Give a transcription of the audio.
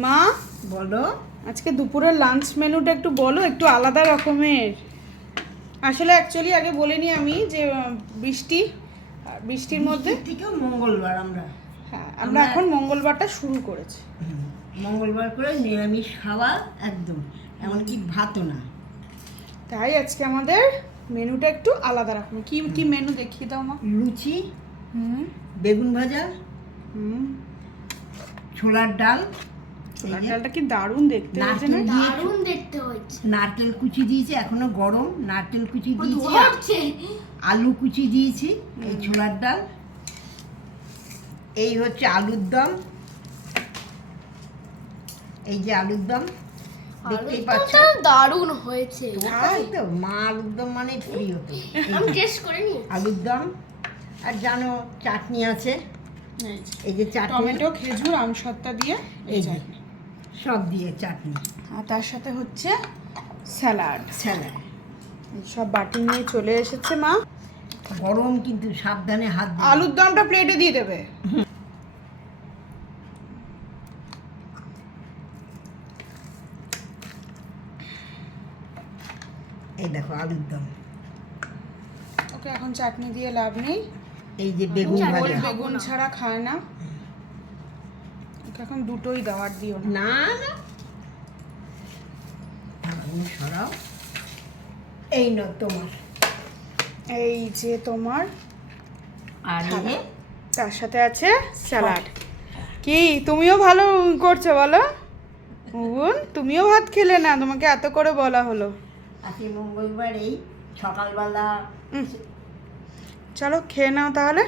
মা বলো। আজকে দুপুরের লাঞ্চ মেনুটা একটু বলো, একটু আলাদা রকমের। আসলে অ্যাকচুয়ালি আগে বলিনি আমি যে বৃষ্টির মধ্যে থেকেও মঙ্গলবার হ্যাঁ আমরা এখন মঙ্গলবারটা শুরু করেছি। মঙ্গলবার করে নিরামিষ খাওয়া একদম, এমনকি ভাতও না। তাই আজকে আমাদের মেনুটা একটু আলাদা রকমের। কি কি মেনু দেখিয়ে দাও মা। লুচি, হুম বেগুন ভাজা, হুম ছোলার ডাল, ছোলার ডালটা কি দারুণ দেখতে হয়েছে না? দারুণ দেখতে হচ্ছে। নারকেল কুচি দিয়েছি, এখনো গরম নারকেল কুচি দিয়েছি, ধরছে। আলু কুচি দিয়েছি, এই ছোলার ডাল, এই হচ্ছে আলুর দম, এই যে আলুর দম দেখতেই পাচ্ছ। দারুণ হয়েছে। তাই তো, মা আলুর দম মানে প্রিয় তো। আমি টেস্ট করে নি। আলুর দম, আর জানো চাটনি আছে, এই যে এই যে চাটনি, টমেটো, খেজুর, আমসত্ত্বা দিয়ে এই যে সব দিয়ে চাটনি, আর তার সাথে হচ্ছে স্যালাড। স্যালাড। সব বাটি নিয়ে চলে এসেছে মা। গরম কিন্তু, সাবধানে হাত দিও। আলুর দমটা প্লেটে দিয়ে দেবে। এই দেখো আলুর দম, ওকে এখন চাটনি দিয়ে লাভ নেই, এই যে বেগুন ওর ভাজা। বেগুন ছাড়া খায় না। ওকে এখন দুটোই দেওয়ার দিও না। না না, তুমি সরাও। এই নাও তোমার, এই যে তোমার, আর এই যে তার সাথে আছে স্যালাড। কি তুমিও ভালো করছো বলো? বোন তুমিও ভাত খেলে না, তোমাকে এত করে বলা হলো। আজকে মঙ্গলবার, এই সকালবেলা চলো খেয়ে নাও তাহলে।